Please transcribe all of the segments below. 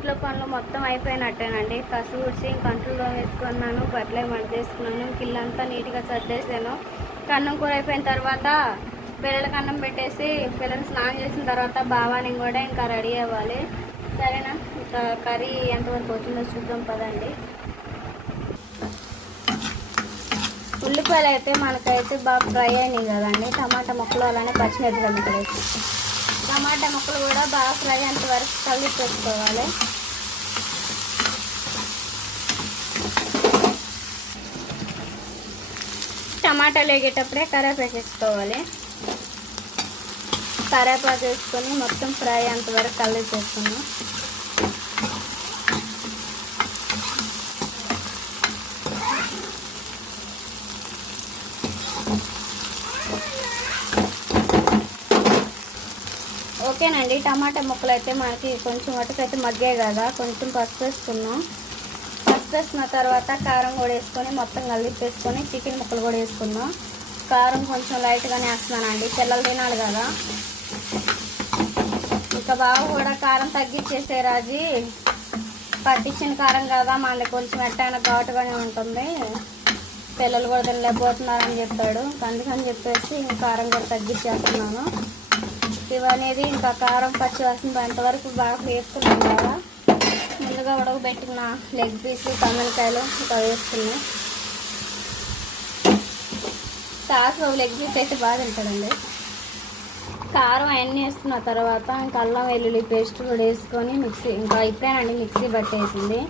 ఇంట్లో పనులు మొత్తం అయిపోయినట్టేనండి. కసు ఊడ్చి కంట్రోల్లో వేసుకున్నాను బట్టలే మడదేసుకున్నాను కిల్లంతా నీట్గా సర్దేశాను. కన్నం కూర అయిపోయిన తర్వాత పిల్లలకి అన్నం పెట్టేసి పిల్లలు స్నానం చేసిన తర్వాత బావాని కూడా ఇంకా రెడీ అవ్వాలి. సరేనా? ఇంకా కర్రీ ఎంతవరకు వచ్చిందో చూద్దాం పదండి. ఉల్లిపాయలు అయితే మనకైతే బాగా ఫ్రై అయినాయి కదండి. టమాటా ముక్కలు అలానే పచ్చిమిరపకాయలు ముక్కలు టమాటా ముక్కలు కూడా బాగా ఫ్రై వరకు కలిపి పెట్టుకోవాలి టమాటాలు వేగేటప్పుడే కరేపాకు వేసుకోవాలి. కరేపాకు వేసుకొని మొత్తం ఫ్రై అంతవరకు వరకు కలిపి వేసుకున్నాం ఓకేనండి. టమాటా ముక్కలు అయితే మనకి కొంచెం వటుకైతే మగ్గాయి కదా. కొంచెం పసుపు వేసుకున్నాం. పసుపు వేసుకున్న తర్వాత కారం కూడా వేసుకొని మొత్తం కలిపేసుకొని చికెన్ ముక్కలు కూడా వేసుకున్నాం. కారం కొంచెం లైట్గానే వేస్తున్నానండి. పిల్లలు తినాలి కదా. ఇంకా బాబు కూడా కారం తగ్గించేసే రాజీ. పట్టించిన కారం కదా మనది కొంచెం ఎట్టైనా ఘాటుగానే ఉంటుంది. పిల్లలు కూడా తినలేకపోతున్నారని చెప్పాడు. అందుకని చెప్పేసి కారం కూడా తగ్గించేస్తున్నాను. అనేది ఇంకా కారం పచ్చి వాసన అంతవరకు బాగా వేసుకున్నాం కదా. ముందుగా ఉడకబెట్టిన లెగ్ పీస్ తమిళకాయలు ఇంకా వేసుకున్నాం. సాస్ లెగ్ పీస్ అయితే బాగా తింటాడండి. కారం అవన్నీ వేసుకున్న తర్వాత ఇంకా అల్లం వెల్లుల్లి పేస్ట్ కూడా వేసుకొని మిక్సీ ఇంకా ఇప్పుడేనండి మిక్సీ పట్టేసింది.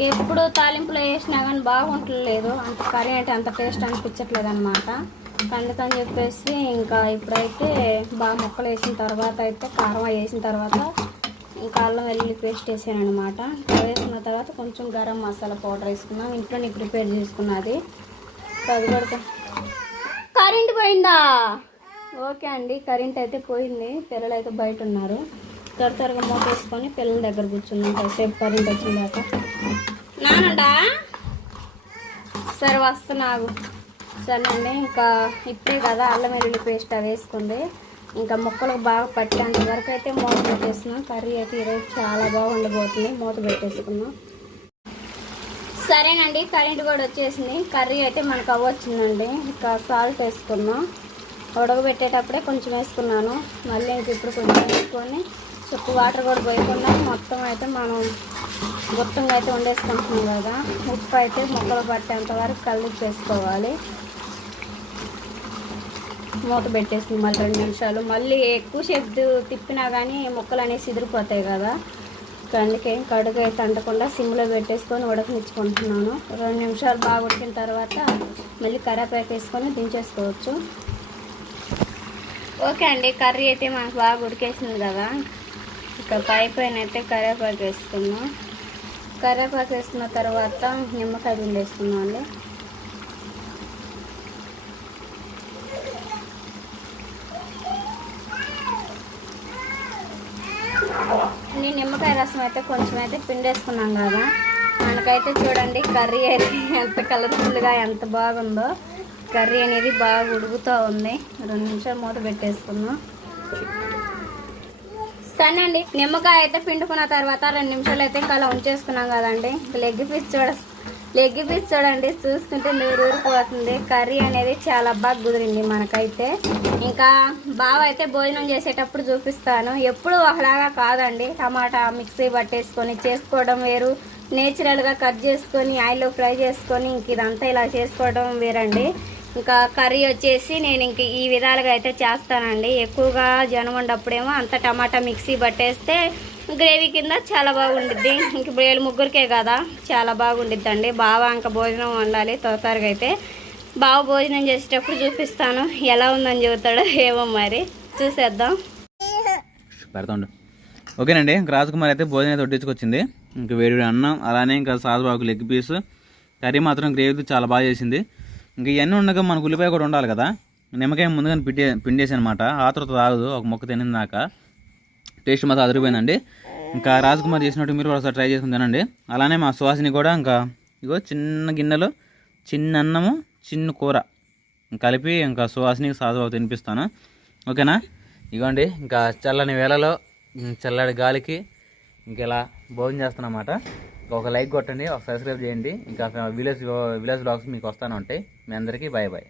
ఎప్పుడు తాలింపులో వేసినా కానీ బాగుంటలేదు. అంత కర్రీ అంటే అంత టేస్ట్ అనిపించట్లేదు అనమాట అందుకని చెప్పేసి ఇంకా ఇప్పుడైతే బాగా ముక్కలు వేసిన తర్వాత అయితే కారం వేసిన తర్వాత ఇంకా అల్లం వెల్లుల్లి పేస్ట్ వేసాను అనమాట వేసిన తర్వాత కొంచెం గరం మసాలా పౌడర్ వేసుకున్నాం. ఇంట్లోనే ప్రిపేర్ చేసుకున్నది అది. కూడా కరెంట్ పోయిందా? ఓకే అండి కరెంట్ అయితే పోయింది. పిల్లలు అయితే బయట ఉన్నారు. త్వర త్వరగా మూత వేసుకొని పిల్లల దగ్గర కూర్చున్నాం కాసేపు కరెంట్ వచ్చిందాక. నానండా సరే వస్తున్నాగు సరేనండి ఇంకా ఇప్పుడే కదా అల్లం వెల్లుల్లి పేస్ట్ అవి వేసుకుంది. ఇంకా ముక్కలకు బాగా పట్టేంత వరకు అయితే మూత పెట్టేస్తున్నాం కర్రీ అయితే ఈరోజు చాలా బాగుండబోతుంది. మూత పెట్టేసుకున్నాం. సరేనండి కరెంట్ కూడా వచ్చేసింది. కర్రీ అయితే మనకు అవ్వచ్చిందండి. ఇంకా సాల్ట్ వేసుకున్నాం. ఉడకబెట్టేటప్పుడే కొంచెం వేసుకున్నాను. మళ్ళీ ఇంక ఇప్పుడు కొంచెం వేసుకొని చుట్టూ వాటర్ కూడా పోయకుండా మొత్తం అయితే మనం గుత్తంగా అయితే వండేసుకుంటున్నాం కదా. ఉప్పు అయితే ముక్కలు పట్టేంత వరకు కలిపి చేసుకోవాలి. మూత పెట్టేసింది మళ్ళీ రెండు నిమిషాలు. మళ్ళీ ఎక్కువసేపు తిప్పినా కానీ ముక్కలు అనేసి సిదిరిపోతాయి కదా. అందుకే కడుగు అయితే అంటకుండా సిమ్లో పెట్టేసుకొని ఉడకనిచ్చుకుంటున్నాను. రెండు నిమిషాలు బాగా ఉడికిన తర్వాత మళ్ళీ కరేపాకు వేసుకొని దించేసుకోవచ్చు. ఓకే అండి కర్రీ అయితే మనకు బాగా ఉడికేసింది కదా. ఇక పై పైన అయితే కరేపాకు వేసుకున్నాం. కరేపాకు వేసుకున్న తర్వాత నిమ్మకాయ పిండి వేసుకున్నాం అండి. ఈ నిమ్మకాయ రసం అయితే కొంచెం అయితే పిండేసుకున్నాం కదా. మనకైతే చూడండి కర్రీ అయితే ఎంత కలర్ఫుల్గా ఎంత బాగుందో. కర్రీ అనేది బాగా ఉడుకుతూ ఉంది. రెండు నిమిషాలు మూత పెట్టేసుకుందాం. సరేనండి నిమ్మకాయ అయితే పిండుకున్న తర్వాత రెండు నిమిషాలు అయితే ఇంకా అలా ఉంచేసుకున్నాం కదండి. లెగ్ పీస్ చూడ లెగ్ పీస్ చూడండి చూస్తుంటే నూరు ఊరిపోతుంది కర్రీ అనేది చాలా బాగా కుదిరింది మనకైతే. ఇంకా బావ అయితే భోజనం చేసేటప్పుడు చూపిస్తాను. ఎప్పుడు ఒకలాగా కాదండి. టమాటా మిక్సీ పట్టేసుకొని చేసుకోవడం వేరు. నేచురల్గా కట్ చేసుకొని ఆయిల్లో ఫ్రై చేసుకొని ఇంక ఇదంతా ఇలా చేసుకోవడం వేరండి. ఇంకా కర్రీ వచ్చేసి నేను ఇంక ఈ విధాలుగా అయితే చేస్తానండి. ఎక్కువగా జనం ఉన్నప్పుడేమో అంత టమాటా మిక్సీ పట్టేస్తే గ్రేవీ కింద చాలా బాగుండిద్ది. ఇంక ఇప్పుడు ఏళ్ళు ముగ్గురికే కదా చాలా బాగుండిద్దండి. అండి బాగా ఇంకా భోజనం వండాలి తొందరగా అయితే. బావ భోజనం చేసేటప్పుడు చూపిస్తాను. ఎలా ఉందని చెబుతాడో ఏమో మరి. చూసేద్దాం. పెడతాండు ఓకేనండి రాజకుమార్ అయితే భోజనం అయితే వడ్డించుకొచ్చింది. ఇంకా వేడి వేడి అన్నం అలానే ఇంకా సాజుబాకు లెగ్ పీస్ కర్రీ మాత్రం గ్రేవీ చాలా బాగా చేసింది. ఇంకా ఇవన్నీ ఉండగా మనకు ఉల్లిపాయ కూడా ఉండాలి కదా. నిమ్మకాయ ముందుగానే పిండి పిండేసి అనమాట ఆతృత తాగదు ఒక మొక్క తినిందాక. టేస్ట్ మాత్రం అదిరిపోయిందండి. ఇంకా రాజకుమార్ చేసినట్టు మీరు ఒకసారి ట్రై చేసుకుని తినండి. అలానే మా సువాసిని కూడా ఇంకా ఇగో చిన్న గిన్నెలో చిన్న అన్నము చిన్న కూర. కలిపి ఇంకా సువాసినికి సాధువు తినిపిస్తాను. ఓకేనా? ఇగోండి ఇంకా చల్లని వేళలో చల్లడి చల్లటి గాలికి ఇంక ఇలా భోజనం చేస్తానమాట ఒక లైక్ కొట్టండి ఒక సబ్స్క్రైబ్ చేయండి. ఇంకా విలేజ్ విలేజ్ బ్లాగ్స్ మీకు వస్తాను ఉంటాయి. మీ అందరికీ బాయ్ బాయ్